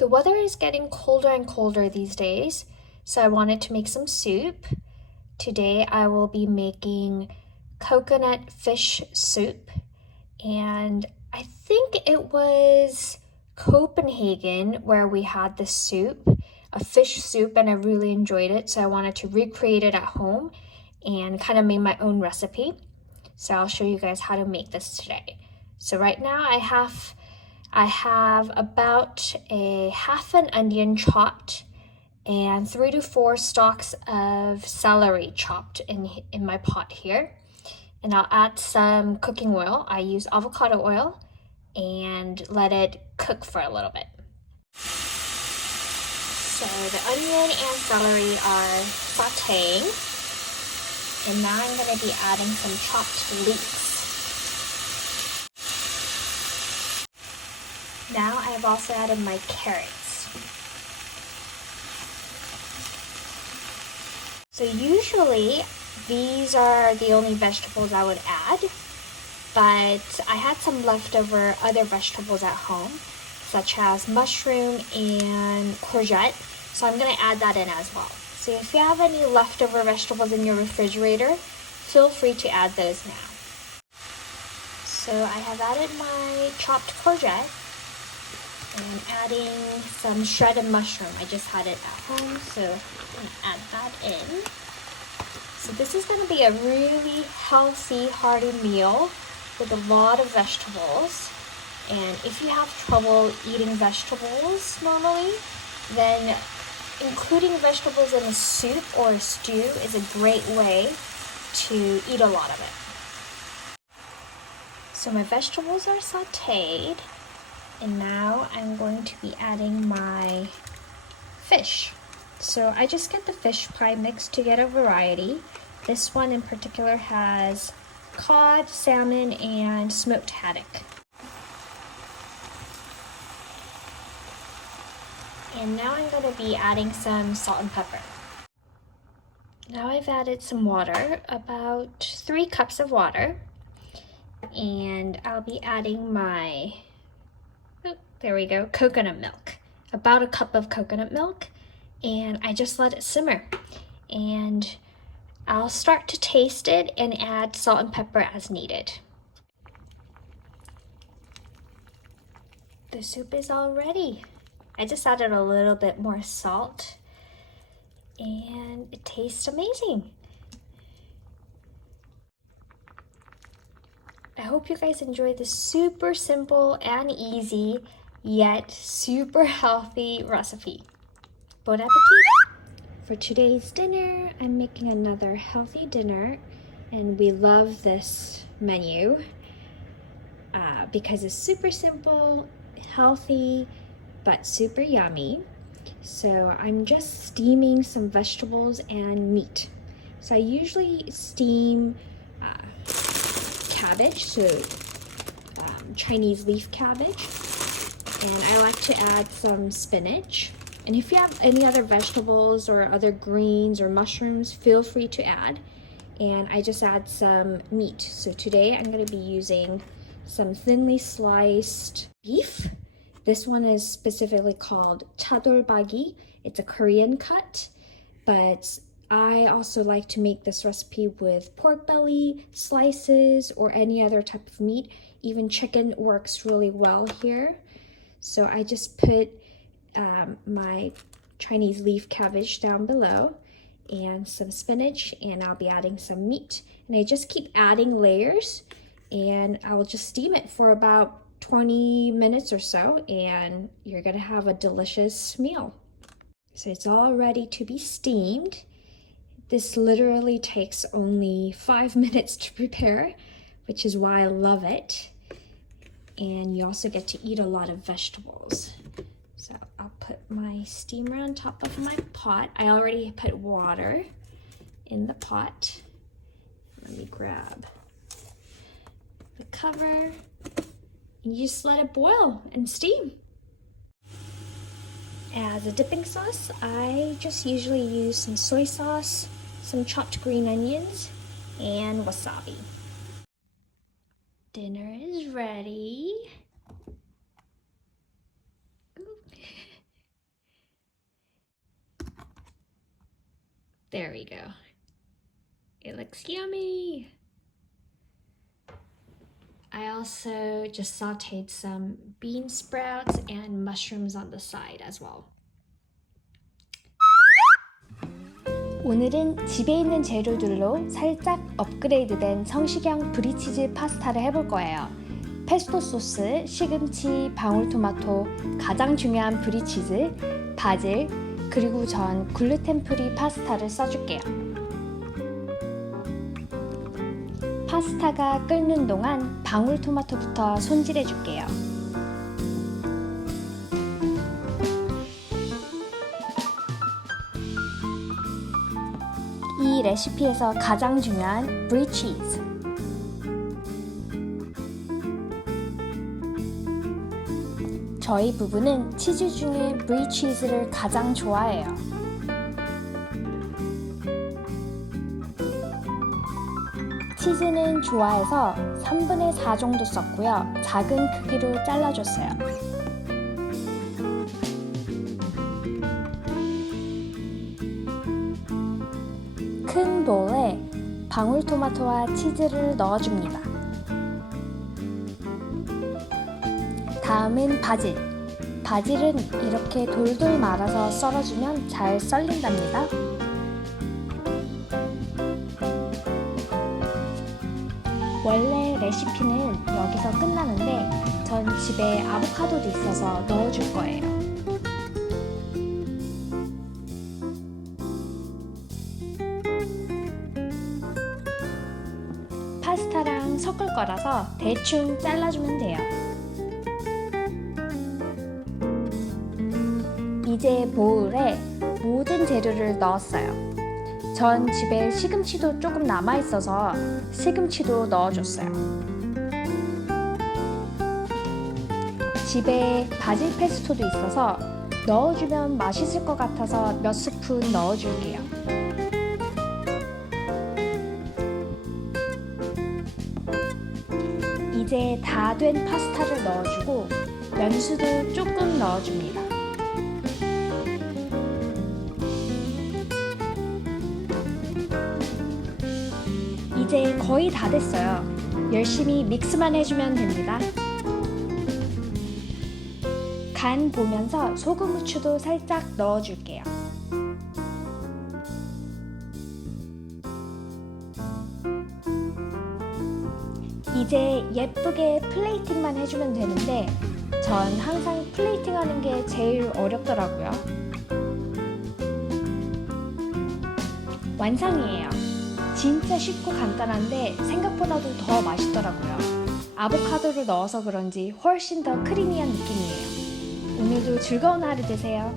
The weather is getting colder and colder these days, so I wanted to make some soup. Today I will be making coconut fish soup, and I think it was Copenhagen where we had this soup, a fish soup, and I really enjoyed it, so I wanted to recreate it at home and kind of made my own recipe. So I'll show you guys how to make this today. So right now I have about a half an onion chopped and 3 to 4 stalks of celery chopped in my pot here. And I'll add some cooking oil. I use avocado oil and let it cook for a little bit. So the onion and celery are sauteing. And now I'm going to be adding some chopped leeks. Now I've also added my carrots. So usually these are the only vegetables I would add, but I had some leftover other vegetables at home, such as mushroom and courgette, so I'm going to add that in as well. So if you have any leftover vegetables in your refrigerator, feel free to add those now. So I have added my chopped courgette and adding some shredded mushroom. I just had it at home, so I'm going to add that in. So this is going to be a really healthy, hearty meal with a lot of vegetables. And if you have trouble eating vegetables normally, then including vegetables in a soup or a stew is a great way to eat a lot of it. So my vegetables are sauteed, and now I'm going to be adding my fish. So I just get the fish pie mix to get a variety. This one in particular has cod, salmon, and smoked haddock. And now I'm going to be adding some salt and pepper. Now I've added some water, about 3 cups of water. And I'll be adding my, coconut milk. About a cup of coconut milk. And I just let it simmer. And I'll start to taste it and add salt and pepper as needed. The soup is all ready. I just added a little bit more salt and it tastes amazing. I hope you guys enjoyed this super simple and easy yet super healthy recipe. Bon appetit! For today's dinner, I'm making another healthy dinner, and we love this menu because it's super simple, healthy, but super yummy. So I'm just steaming some vegetables and meat. So I usually steam cabbage, so Chinese leaf cabbage, and I like to add some spinach. And if you have any other vegetables or other greens or mushrooms, feel free to add. And I just add some meat. So today I'm going to be using some thinly sliced beef. This one is specifically called chadolbagi. It's a Korean cut, but I also like to make this recipe with pork belly, slices, or any other type of meat. Even chicken works really well here. So I just put my Chinese leaf cabbage down below and some spinach, and I'll be adding some meat. And I just keep adding layers, and I'll just steam it for about 20 minutes or so, and you're gonna have a delicious meal. So it's all ready to be steamed. This literally takes only 5 minutes to prepare, which is why I love it. And you also get to eat a lot of vegetables. So I'll put my steamer on top of my pot. I already put water in the pot. Let me grab the cover. And you just let it boil and steam. As a dipping sauce, I just usually use some soy sauce, some chopped green onions, and wasabi. Dinner is ready. There we go. It looks yummy. I also just sauteed some bean sprouts and mushrooms on the side as well. 오늘은 집에 있는 재료들로 살짝 업그레이드된 성시경 브리치즈 파스타를 해볼 거예요. 페스토 소스, 시금치, 방울토마토, 가장 중요한 브리치즈, 바질, 그리고 전 글루텐 프리 파스타를 써줄게요. 파스타가 끓는 동안 방울토마토부터 손질해줄게요. 이 레시피에서 가장 중요한 브리치즈. 저희 부부는 치즈 중에 브리치즈를 가장 좋아해요. 치즈는 좋아해서 3분의 4 정도 썼고요. 작은 크기로 잘라줬어요. 큰 볼에 방울토마토와 치즈를 넣어줍니다. 다음은 바질. 바질은 이렇게 돌돌 말아서 썰어주면 잘 썰린답니다. 원래 레시피는 여기서 끝나는데 전 집에 아보카도도 있어서 넣어줄 거예요. 파스타랑 섞을 거라서 대충 잘라주면 돼요. 이제 보울에 모든 재료를 넣었어요. 전 집에 시금치도 조금 남아있어서 시금치도 넣어줬어요. 집에 바질 페스토도 있어서 넣어주면 맛있을 것 같아서 몇 스푼 넣어줄게요. 이제 다 된 파스타를 넣어주고 면수도 조금 넣어줍니다. 이제 거의 다 됐어요. 열심히 믹스만 해주면 됩니다. 간 보면서 소금, 후추도 살짝 넣어줄게요. 이제 예쁘게 플레이팅만 해주면 되는데 전 항상 플레이팅 하는 게 제일 어렵더라고요. 완성이에요. 진짜 쉽고 간단한데 생각보다도 더 맛있더라고요. 아보카도를 넣어서 그런지 훨씬 더 크리미한 느낌이에요. 오늘도 즐거운 하루 되세요.